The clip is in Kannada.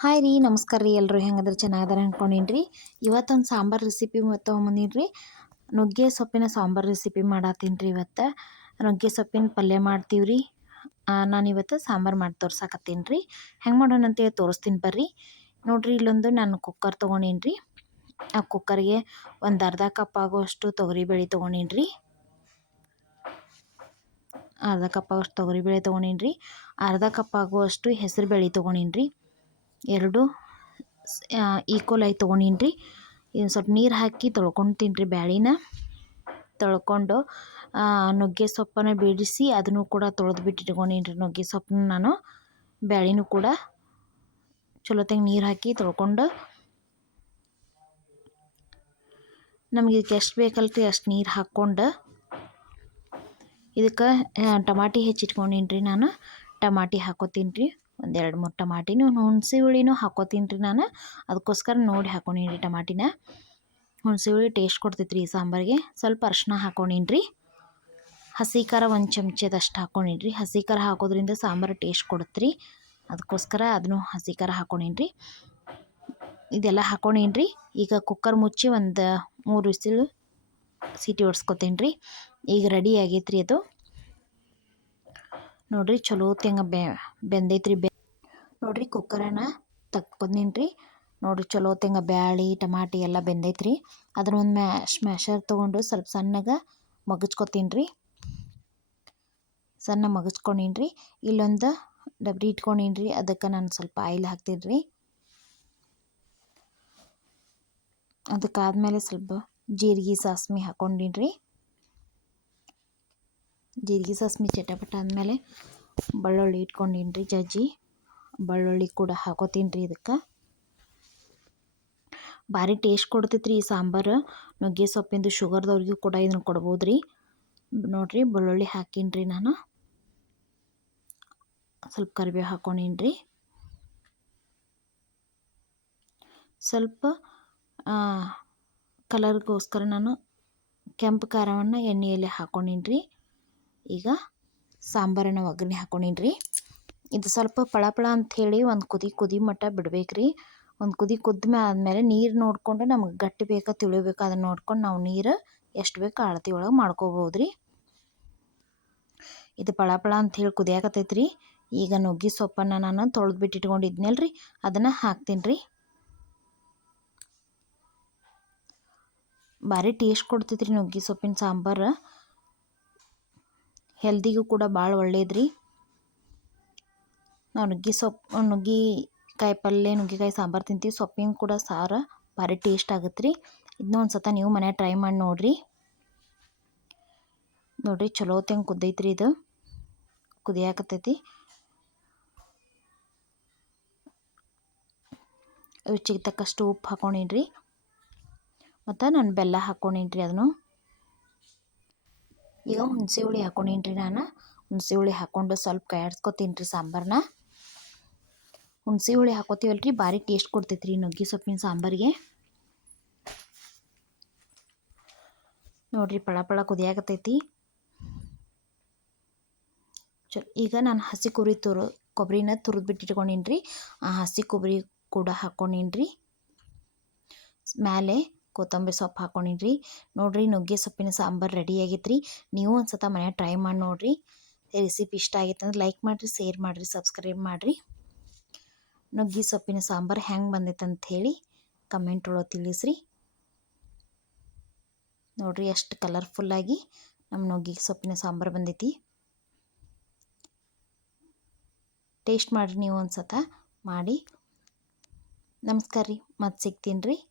ಹಾಯ್ ರೀ, ನಮಸ್ಕಾರ ರೀ ಎಲ್ಲರೂ ಹೆಂಗಂದ್ರೆ? ಚೆನ್ನಾಗದಾರ ಅಂದ್ಕೊಂಡಿನಿ ರೀ ಇವತ್ತೊಂದು ಸಾಂಬಾರು ರೆಸಿಪಿ ತೊಗೊಂಬಂದಿನಿ ರೀ ನುಗ್ಗೆ ಸೊಪ್ಪಿನ ಸಾಂಬಾರು ರೆಸಿಪಿ ಮಾಡತ್ತೀನಿ ರೀ ಇವತ್ತು. ನುಗ್ಗೆ ಸೊಪ್ಪಿನ ಪಲ್ಯ ಮಾಡ್ತೀವಿ ರೀ ನಾನು ಇವತ್ತು ಸಾಂಬಾರು ಮಾಡಿ ತೋರ್ಸಾಕತ್ತೀನಿ ರೀ ಹೆಂಗೆ ಮಾಡೋಣ ಅಂತೇಳಿ ತೋರಿಸ್ತೀನಿ ಬರ್ರಿ. ನೋಡಿರಿ, ಇಲ್ಲೊಂದು ನಾನು ಕುಕ್ಕರ್ ತೊಗೊಂಡೀನಿ ರೀ ಆ ಕುಕ್ಕರ್ಗೆ ಒಂದು ಅರ್ಧ ಕಪ್ ಆಗುವಷ್ಟು ತೊಗರಿಬೇಳೆ ತೊಗೊಂಡೀನಿ ರೀ ಅರ್ಧ ಕಪ್ ಆಗೋಷ್ಟು ತೊಗರಿಬೇಳೆ ತೊಗೊಂಡೀನಿ ರೀ ಅರ್ಧ ಕಪ್ ಆಗುವಷ್ಟು ಹೆಸರು ಬೇಳೆ ತೊಗೊಂಡೀನಿ ರೀ ಎರಡು ಈಕ್ವಲ್ ಆಗಿ ತೊಗೊಂಡೀನಿ ರೀ ಸ್ವಲ್ಪ ನೀರು ಹಾಕಿ ತೊಳ್ಕೊತೀನಿ ರೀ ಬ್ಯಾಳಿನ. ತೊಳ್ಕೊಂಡು ನುಗ್ಗೆ ಸೊಪ್ಪನ್ನು ಬಿಡಿಸಿ ಅದನ್ನು ಕೂಡ ತೊಳೆದು ಬಿಟ್ಟು ಇಟ್ಕೊಂಡೀನಿ ರೀ ನುಗ್ಗೆ ಸೊಪ್ಪನ್ನ ನಾನು. ಬ್ಯಾಳಿನೂ ಕೂಡ ಚಲೋತ್ತಾಗಿ ನೀರು ಹಾಕಿ ತೊಳ್ಕೊಂಡು. ನಮಗೆ ಇದಕ್ಕೆ ಎಷ್ಟು ಬೇಕಲ್ರಿ ಅಷ್ಟು ನೀರು ಹಾಕ್ಕೊಂಡು. ಇದಕ್ಕೆ ಟಮಾಟಿ ಹೆಚ್ಚಿಟ್ಕೊಂಡೀನಿ ರೀ ನಾನು. ಟಮಾಟಿ ಹಾಕೋತೀನಿ ರೀ ಒಂದು ಎರಡು ಮೂರು ಟಮಾಟಿನೂ ಹುಣಸೆ ಹುಳಿನೂ ಹಾಕೋತೀನಿ ರೀ ನಾನು. ಅದಕ್ಕೋಸ್ಕರ ನೋಡಿ ಹಾಕೊಂಡೀನಿ ರೀ ಟಮಾಟಿನ. ಹುಣಸೆ ಹುಳಿ ಟೇಸ್ಟ್ ಕೊಡ್ತೈತೆ ರೀ ಸಾಂಬಾರಿಗೆ. ಸ್ವಲ್ಪ ಅರ್ಶಿನ ಹಾಕೊಂಡೀನಿ ರೀ. ಹಸಿ ಖಾರ ಒಂದು ಚಮಚದಷ್ಟು ಹಾಕೊಂಡೀನಿ ರೀ. ಹಸಿ ಖಾರ ಹಾಕೋದ್ರಿಂದ ಸಾಂಬಾರು ಟೇಸ್ಟ್ ಕೊಡುತ್ತೆ ರೀ. ಅದಕ್ಕೋಸ್ಕರ ಅದನ್ನು ಹಸಿ ಖಾರ ರೀ. ಇದೆಲ್ಲ ಹಾಕೊಂಡೀನಿ ರೀ. ಈಗ ಕುಕ್ಕರ್ ಮುಚ್ಚಿ ಒಂದು ಮೂರು ವಿಸಿಲು ಸೀಟಿ ಹೊಡ್ಸ್ಕೊತೀನಿ ರೀ. ಈಗ ರೆಡಿ ಆಗೈತೆ ಅದು. ನೋಡಿರಿ ಚಲೋ ತೆಂಗ ಬೆಂದೈತ್ರಿ ಬೆ ನೋಡಿರಿ ಕುಕ್ಕರನ್ನು ರೀ ನೋಡಿರಿ ಚಲೋ ತೆಂಗ ಬ್ಯಾಳಿ, ಟಮಾಟಿ ಎಲ್ಲ ಬೆಂದೈತ್ರಿ. ಅದನ್ನ ಒಂದು ಮ್ಯಾಶ್ ಮ್ಯಾಶರ್ ತೊಗೊಂಡು ಸ್ವಲ್ಪ ಸಣ್ಣಗೆ ಮಗಚ್ಕೊತೀನಿ ರೀ ಸಣ್ಣ ಮಗಚ್ಕೊಂಡೀನಿ ರೀ ಇಲ್ಲೊಂದು ಡಬ್ರಿ ಇಟ್ಕೊಂಡೀನಿ ರೀ ಅದಕ್ಕೆ ನಾನು ಸ್ವಲ್ಪ ಆಯಿಲ್ ಹಾಕ್ತೀನಿ ರೀ ಅದಕ್ಕಾದ್ಮೇಲೆ ಸ್ವಲ್ಪ ಜೀರಿಗೆ ಸಾಸ್ಮಿ ಹಾಕೊಂಡೀನಿ ರೀ ಜೀರಿಗೆ ಸಾಸ್ಮಿ ಚಟಪಟ ಆದಮೇಲೆ ಬೆಳ್ಳುಳ್ಳಿ ಇಟ್ಕೊಂಡೀನಿ ರೀ ಜಜ್ಜಿ. ಬೆಳ್ಳುಳ್ಳಿ ಕೂಡ ಹಾಕೋತೀನಿ ರೀ ಇದಕ್ಕೆ. ಭಾರಿ ಟೇಸ್ಟ್ ಕೊಡ್ತೈತೆ ರೀ ಈ ಸಾಂಬಾರು. ನುಗ್ಗೆ ಸೊಪ್ಪಿಂದು ಶುಗರ್ದವ್ರಿಗೂ ಕೂಡ ಇದನ್ನು ಕೊಡ್ಬೋದು ರೀ ನೋಡಿರಿ ಬೆಳ್ಳುಳ್ಳಿ ಹಾಕೀನಿ ರೀ ನಾನು. ಸ್ವಲ್ಪ ಕರಿಬೇವು ಹಾಕೊಂಡೀನಿ ರೀ ಸ್ವಲ್ಪ ಕಲರ್ಗೋಸ್ಕರ ನಾನು ಕೆಂಪು ಖಾರವನ್ನು ಎಣ್ಣೆಯಲ್ಲಿ ಹಾಕೊಂಡೀನಿ ರೀ ಈಗ ಸಾಂಬಾರನ್ನು ಒಗ್ಗರಣೆ ಹಾಕೊಂಡೀನಿ ರೀ ಇದು ಸ್ವಲ್ಪ ಪಳ ಪಳ ಅಂಥೇಳಿ ಒಂದು ಕುದಿ ಕುದಿ ಮಟ್ಟ ಬಿಡ್ಬೇಕು ರೀ ಒಂದು ಕುದಿ ಕುದ್ದ ಆದಮೇಲೆ ನೀರು ನೋಡಿಕೊಂಡು ನಮಗೆ ಗಟ್ಟಿ ಬೇಕಾ ತಿಳಿಬೇಕಾ. ಅದನ್ನು ನೋಡ್ಕೊಂಡು ನಾವು ನೀರು ಎಷ್ಟು ಬೇಕು ಅಳತಿ ಒಳಗೆ ಮಾಡ್ಕೋಬೋದು ರೀ ಇದು ಪಳ ಪಳ ಅಂಥೇಳಿ ಕುದಿಯಾಕತ್ತೈತ್ರಿ. ಈಗ ನುಗ್ಗಿ ಸೊಪ್ಪನ್ನು ನಾನು ತೊಳೆದು ಬಿಟ್ಟು ರೀ ಅದನ್ನು ಹಾಕ್ತೀನಿ ರೀ ಭಾರಿ ಟೇಸ್ಟ್ ಕೊಡ್ತೈತ್ರಿ ನುಗ್ಗೆ ಸೊಪ್ಪಿನ ಸಾಂಬಾರು. ಹೆಲ್ದಿಗೂ ಕೂಡ ಭಾಳ ಒಳ್ಳೇದು ರೀ ನಾವು ನುಗ್ಗೆ ಸೊಪ್ಪು ನುಗ್ಗಿಕಾಯಿ ಪಲ್ಯ ನುಗ್ಗೆಕಾಯಿ ಸಾಂಬಾರು ತಿಂತೀವಿ. ಸೊಪ್ಪಿನ ಕೂಡ ಸಾರು, ಭಾರಿ ಟೇಸ್ಟ್ ಆಗುತ್ತೆ ರೀ ಇದನ್ನ ಒಂದು ಸತ ನೀವು ಮನೆ ಟ್ರೈ ಮಾಡಿ ನೋಡಿರಿ. ನೋಡಿರಿ ಚಲೋ ಹೊತ್ತಂಗೆ ಕುದ್ದೈತೆ ಇದು. ಕುದಿಯಾಕತ್ತೈತಿ. ರುಚಿಗೆ ತಕ್ಕಷ್ಟು ಉಪ್ಪು ಹಾಕೊಂಡಿನ್ರಿ. ಮತ್ತು ನಾನು ಬೆಲ್ಲ ಹಾಕ್ಕೊಂಡಿನ್ರಿ ಅದನ್ನು ಈಗ ಹುಣಸೆ ಹುಳಿ ಹಾಕ್ಕೊಂಡಿನ್ರಿ ನಾನು. ಹುಣಸೆ ಹುಳಿ ಹಾಕ್ಕೊಂಡು ಸ್ವಲ್ಪ ಕಾಯಾಡ್ಸ್ಕೊತೀನಿ ರೀ ಸಾಂಬಾರನ್ನ ಹುಣಸೆ ಹುಳಿ ಹಾಕೋತೀವಲ್ಲ ರೀ ಭಾರಿ ಟೇಸ್ಟ್ ಕೊಡ್ತೈತೆ ರೀ ನುಗ್ಗೆ ಸೊಪ್ಪಿನ ಸಾಂಬಾರಿಗೆ. ನೋಡಿರಿ ಪಳ ಪಳ ಕುದಿಯಾಕತ್ತೈತಿ ಚಲೋ, ಈಗ ನಾನು ಹಸಿ ಕೊಬ್ಬರಿ ತುರು, ಕೊಬ್ಬರಿನ ತುರಿದು ಬಿಟ್ಟು ಇಟ್ಕೊಂಡೀನಿ ರೀ ಆ ಹಸಿ ಕೊಬ್ಬರಿ ಕೂಡ ಹಾಕ್ಕೊಂಡೀನಿ ರೀ ಮೇಲೆ ಕೊತ್ತಂಬರಿ ಸೊಪ್ಪು ಹಾಕ್ಕೊಂಡೀನಿ ರೀ ನೋಡಿರಿ ನುಗ್ಗೆ ಸೊಪ್ಪಿನ ಸಾಂಬಾರು ರೆಡಿ ಆಗೈತೆ ರೀ ನೀವು ಒಂದು ಸತ ಮನ್ಯಾಗ ಟ್ರೈ ಮಾಡಿ ನೋಡಿರಿ. ರೆಸಿಪಿ ಇಷ್ಟ ಆಗೈತೆ ಅಂದ್ರೆ ಲೈಕ್ ಮಾಡಿರಿ ಶೇರ್ ಮಾಡಿರಿ ಸಬ್ಸ್ಕ್ರೈಬ್ ಮಾಡಿರಿ. ನುಗ್ಗೆ ಸೊಪ್ಪಿನ ಸಾಂಬಾರು ಹೆಂಗೆ ಬಂದೈತೆ ಹೇಳಿ ಕಮೆಂಟ್ ಒಳಗೆ ತಿಳಿಸ್ರಿ. ನೋಡಿರಿ ಎಷ್ಟು ಕಲರ್ಫುಲ್ಲಾಗಿ ನಮ್ಮ ನುಗ್ಗಿ ಸೊಪ್ಪಿನ ಸಾಂಬಾರು ಬಂದೈತಿ. ಟೇಸ್ಟ್ ಮಾಡಿರಿ ನೀವು ಒಂದು ಸತ ಮಾಡಿ. ನಮಸ್ಕಾರ ರೀ. ಮತ್ತೆ ಸಿಗ್ತೀನಿ ರೀ.